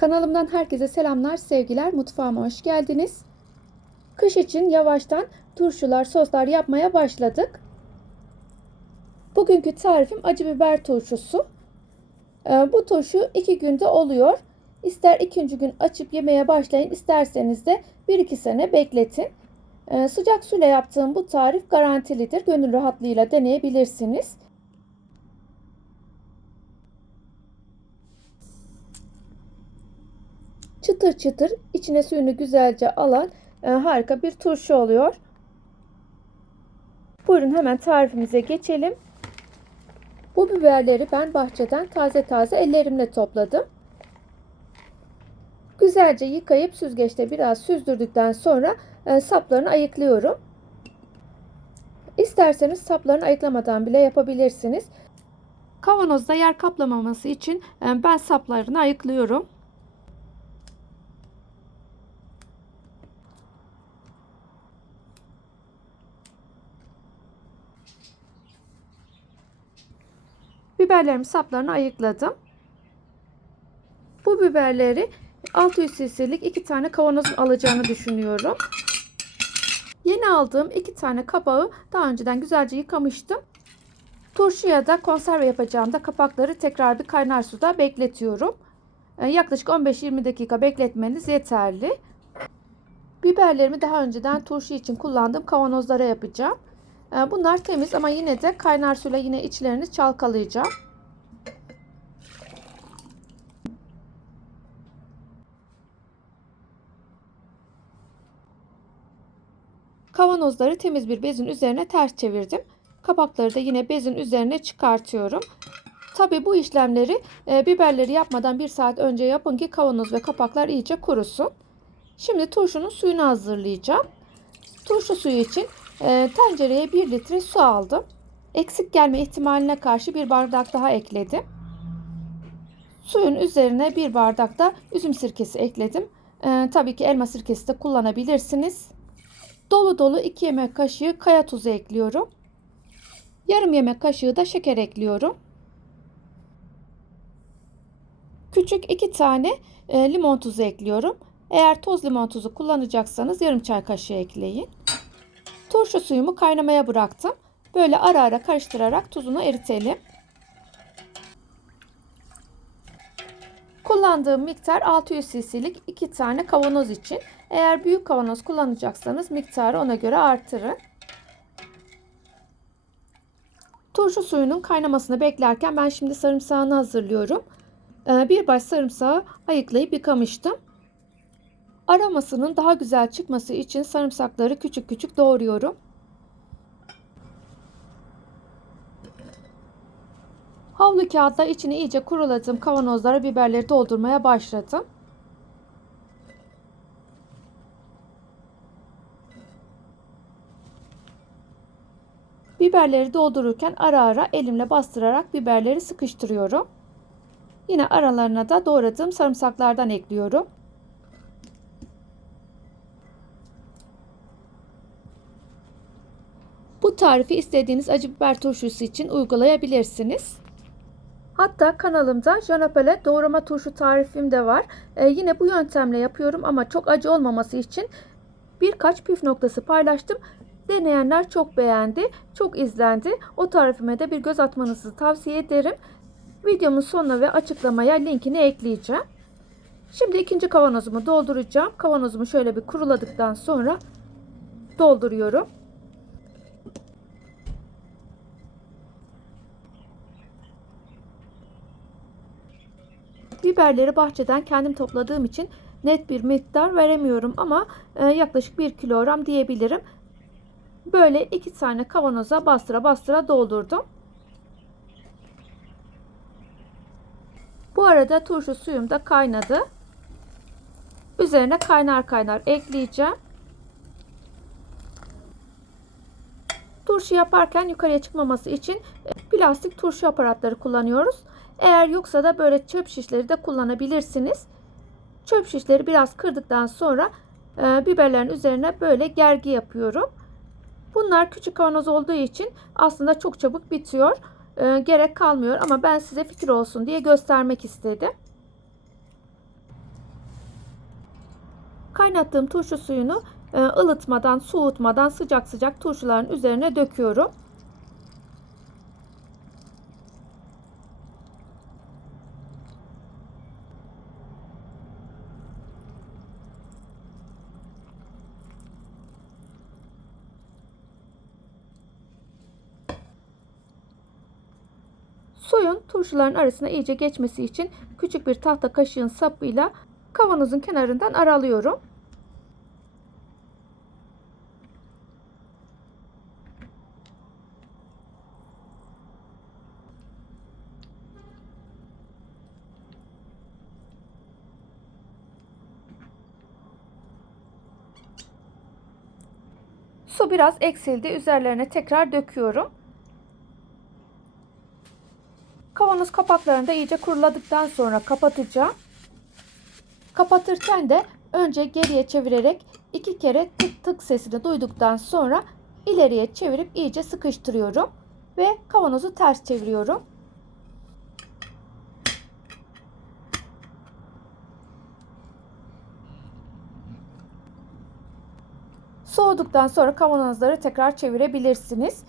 Kanalımdan herkese selamlar, sevgiler. Mutfağıma hoş geldiniz. Kış için yavaştan turşular, soslar yapmaya başladık. Bugünkü tarifim acı biber turşusu. Ee, Bu turşu iki günde oluyor. İster ikinci gün açıp yemeye başlayın, isterseniz de 1-2 sene bekletin. Ee, Sıcak suyla yaptığım bu tarif garantilidir. Gönül rahatlığıyla deneyebilirsiniz. Çıtır çıtır içine suyunu güzelce alan e, harika bir turşu oluyor. Buyurun hemen tarifimize geçelim. Bu biberleri ben bahçeden taze taze ellerimle topladım. Güzelce yıkayıp süzgeçte biraz süzdürdükten sonra e, saplarını ayıklıyorum. İsterseniz saplarını ayıklamadan bile yapabilirsiniz. Kavanozda yer kaplamaması için e, ben saplarını ayıklıyorum. Biberlerim saplarını ayıkladım. Bu biberleri 600 cc'lik iki tane kavanozun alacağını düşünüyorum. Yeni aldığım iki tane kabağı daha önceden güzelce yıkamıştım. Turşuya da konserve yapacağımda kapakları tekrar bir kaynar suda bekletiyorum. Ee, yaklaşık 15-20 dakika bekletmeniz yeterli. Biberlerimi daha önceden turşu için kullandığım kavanozlara yapacağım. Ee, bunlar temiz ama yine de kaynar suyla yine içlerini çalkalayacağım. Kavanozları temiz bir bezin üzerine ters çevirdim. Kapakları da yine bezin üzerine çıkartıyorum. Tabi bu işlemleri e, biberleri yapmadan bir saat önce yapın ki kavanoz ve kapaklar iyice kurusun. Şimdi turşunun suyunu hazırlayacağım. Turşu suyu için e, tencereye 1 litre su aldım. Eksik gelme ihtimaline karşı bir bardak daha ekledim. Suyun üzerine bir bardak da üzüm sirkesi ekledim. E, tabii ki elma sirkesi de kullanabilirsiniz. Dolu dolu 2 yemek kaşığı kaya tuzu ekliyorum. Yarım yemek kaşığı da şeker ekliyorum. Küçük 2 tane e, limon tuzu ekliyorum. Eğer toz limon tuzu kullanacaksanız yarım çay kaşığı ekleyin. Turşu suyumu kaynamaya bıraktım. Böyle ara ara karıştırarak tuzunu eritelim. Kullandığım miktar 600 cc'lik 2 tane kavanoz için. Eğer büyük kavanoz kullanacaksanız miktarı ona göre artırın. Turşu suyunun kaynamasını beklerken ben şimdi sarımsağını hazırlıyorum. Ee, bir baş sarımsağı ayıklayıp yıkamıştım. Aromasının daha güzel çıkması için sarımsakları küçük küçük doğruyorum. Havlu kağıtla içini iyice kuruladığım kavanozlara biberleri doldurmaya başladım. Biberleri doldururken ara ara elimle bastırarak biberleri sıkıştırıyorum. Yine aralarına da doğradığım sarımsaklardan ekliyorum. Bu tarifi istediğiniz acı biber turşusu için uygulayabilirsiniz. Hatta kanalımda janapele doğrama turşu tarifim de var. Ee, yine bu yöntemle yapıyorum ama çok acı olmaması için birkaç püf noktası paylaştım. Deneyenler çok beğendi, çok izlendi. O tarifime de bir göz atmanızı tavsiye ederim. Videomun sonuna ve açıklamaya linkini ekleyeceğim. Şimdi ikinci kavanozumu dolduracağım. Kavanozumu şöyle bir kuruladıktan sonra dolduruyorum. Biberleri bahçeden kendim topladığım için net bir miktar veremiyorum ama e, yaklaşık 1 kilogram diyebilirim. Böyle iki tane kavanoza bastıra bastıra doldurdum. Bu arada turşu suyum da kaynadı. Üzerine kaynar kaynar ekleyeceğim. Turşu yaparken yukarıya çıkmaması için plastik turşu aparatları kullanıyoruz. Eğer yoksa da böyle çöp şişleri de kullanabilirsiniz. Çöp şişleri biraz kırdıktan sonra e, biberlerin üzerine böyle gergi yapıyorum. Bunlar küçük kavanoz olduğu için aslında çok çabuk bitiyor. E, gerek kalmıyor ama ben size fikir olsun diye göstermek istedim. Kaynattığım turşu suyunu e, ılıtmadan, soğutmadan sıcak sıcak turşuların üzerine döküyorum. Suyun turşuların arasına iyice geçmesi için küçük bir tahta kaşığın sapıyla kavanozun kenarından aralıyorum. Su biraz eksildi. Üzerlerine tekrar döküyorum. Kavanoz kapaklarını da iyice kuruladıktan sonra kapatacağım. Kapatırken de önce geriye çevirerek iki kere tık tık sesini duyduktan sonra ileriye çevirip iyice sıkıştırıyorum ve kavanozu ters çeviriyorum. Soğuduktan sonra kavanozları tekrar çevirebilirsiniz.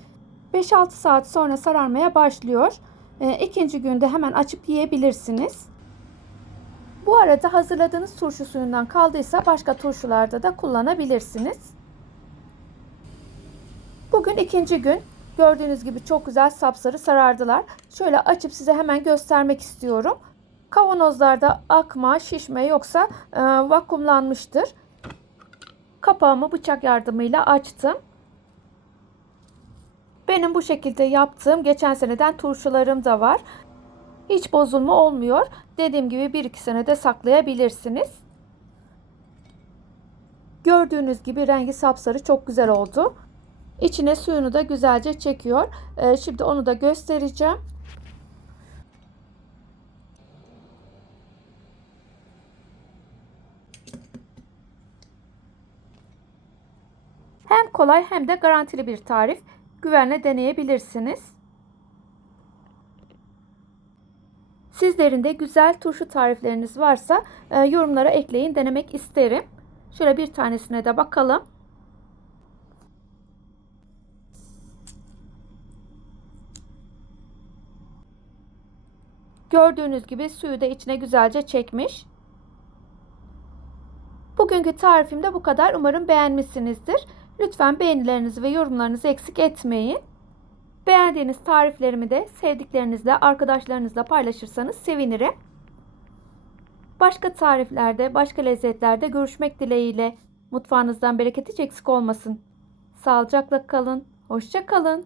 5-6 saat sonra sararmaya başlıyor. E, ikinci günde hemen açıp yiyebilirsiniz. Bu arada hazırladığınız turşu suyundan kaldıysa başka turşularda da kullanabilirsiniz. Bugün ikinci gün. Gördüğünüz gibi çok güzel sapsarı sarardılar. Şöyle açıp size hemen göstermek istiyorum. Kavanozlarda akma, şişme yoksa e, vakumlanmıştır. Kapağımı bıçak yardımıyla açtım. Benim bu şekilde yaptığım geçen seneden turşularım da var. Hiç bozulma olmuyor. Dediğim gibi 1-2 senede saklayabilirsiniz. Gördüğünüz gibi rengi sapsarı çok güzel oldu. İçine suyunu da güzelce çekiyor. Ee, şimdi onu da göstereceğim. Hem kolay hem de garantili bir tarif. Güvenle deneyebilirsiniz. Sizlerin de güzel turşu tarifleriniz varsa e, yorumlara ekleyin. Denemek isterim. Şöyle bir tanesine de bakalım. Gördüğünüz gibi suyu da içine güzelce çekmiş. Bugünkü tarifim de bu kadar. Umarım beğenmişsinizdir. Lütfen beğenilerinizi ve yorumlarınızı eksik etmeyin. Beğendiğiniz tariflerimi de sevdiklerinizle, arkadaşlarınızla paylaşırsanız sevinirim. Başka tariflerde, başka lezzetlerde görüşmek dileğiyle. Mutfağınızdan bereket hiç eksik olmasın. Sağlıcakla kalın. Hoşça kalın.